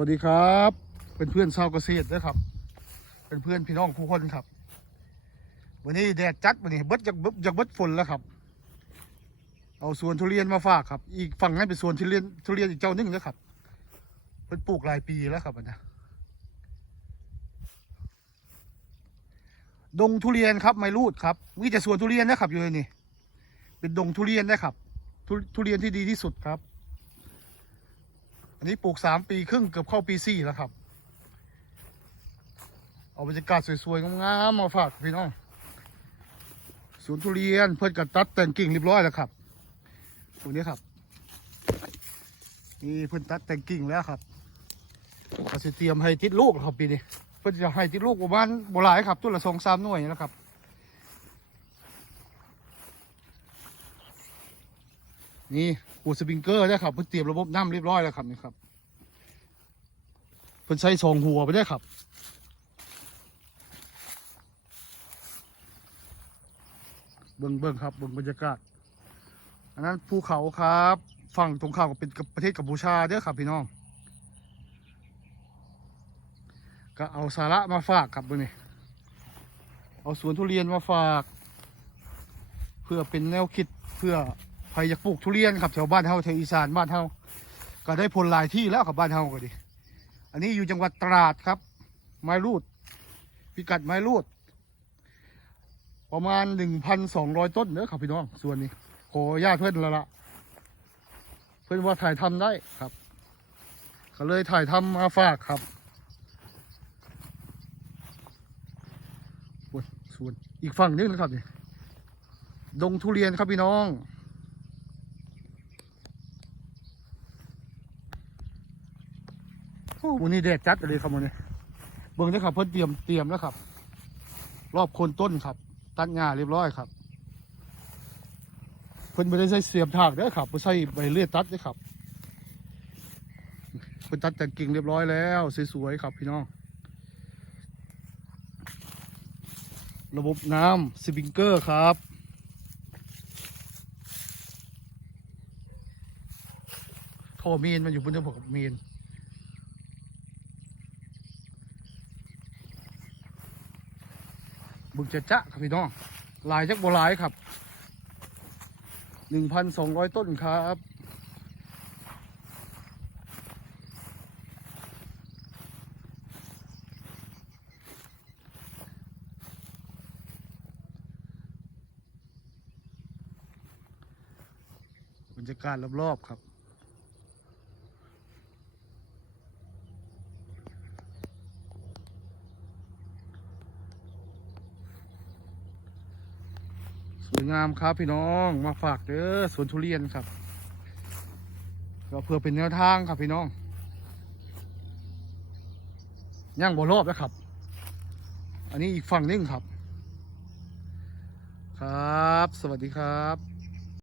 วัสดีครับเป็นเพื่อนชาวเกษตรนะครับเป็นเพื่อนพี่น้องคู่คนครับ วันนี้แดดจัดวันนี้เบิดจากเบิดจากเบิดฝนแล้วครับ เอาสวนทุเรียนมาฝากครับ อีกฝั่งนั้นเป็นสวนทุเรียนทุเรียนอีกเจ้าหนึงนะครับเป็นปลูกหลายปีแล้วครับอันนะดงทุเรียนครับไม่รูดครับมีแต่สวนทุเรียนนะครับอยู่ในนี่เป็นดงทุเรียนนะครับ ทุทุเรียนที่ดีที่สุดครับ อันนี้ปลูกสามปีครึ่งเกือบเข้าปีสี่แล้วครับ เอาบรรยากาศสวยๆงามๆมาฝากพี่น้องสวนทุเรียนเพื่อนกัตัดแต่งกิ่งเรียบร้อยแล้วครับตรงนี้ครับนี่เพื่อนตัดแต่งกิ่งแล้วครับเขาจะเตรียมให้ติดลูกครับปีนี้ เพื่อนจะให้ติดลูกประมาณโบราณครับต้นละสองสามหน่วยนี่นะครับ นี่ปูสปริงเกอร์ได้ครับเพิ่นเตรียมระบบน้ำเรียบร้อยแล้วครับนี่ครับเพิ่นใช้สองหัวไปได้ครับเบิ่งเบิ่งครับเบิ่งบรรยากาศ อันนั้นภูเขาครับฝั่งตรงข้ามก็เป็นกับประเทศกัมพูชาเด้อครับพี่น้อง ก็เอาสาระมาฝากครับเบิ่งนี่เอาสวนทุเรียนมาฝาก เพื่อเป็นแนวคิดเพื่อ ครอยากปลูกทุเรียนครับแถวบ้านเฮาแถวอีสานบ้านเฮาก็ได้ผลหลายที่แล้วครับบ้านเฮาก็ดี อันนี้อยู่จังหวัดตราดครับ ไม้รูด พิกัดไม้รูด ประมาณหนึ่งพันสองร้อยต้นเนอะครับพี่น้องส่วนนี้ขอญาตเพื่อนละละเพื่อนว่าถ่ายทำได้ครับ ก็เลยถ่ายทำมาฝากครับส่วนส่วนอีกฝั่งนึงนะครับนี่ดงทุเรียนครับพี่น้อง อ้วันนี้แดดจัดเลยครับวันนี้ เบิ่งเด้ครับเพิ่นเตรียมเตรียมแล้วครับ รอบโคนต้นครับ ตัดหญ้าเรียบร้อยครับ เพิ่นไม่ได้ใช้เสียมถากเด้อครับเพิ่นใช้ใบเลื่อยตัดเด้อครับเพิ่นตัดแต่งกิ่งเรียบร้อยแล้วสวยๆครับพี่น้อง ระบบน้ำสปริงเกอร์ครับท่อเมนมันอยู่บนเรือกับเมน บึกจะจะครับพี่น้องหลายจักโบหลายครับหนึ่งพันสองร้อยต้นครับบรรยากาศรอบๆครับ สวยงามครับพี่น้องมาฝากเด้อสวนทุเรียนครับก็เพื่อเป็นแนวทางครับพี่น้องย่างบ่รอบแล้วครับ อันนี้อีกฝั่งนึงครับ ครับ สวัสดีครับ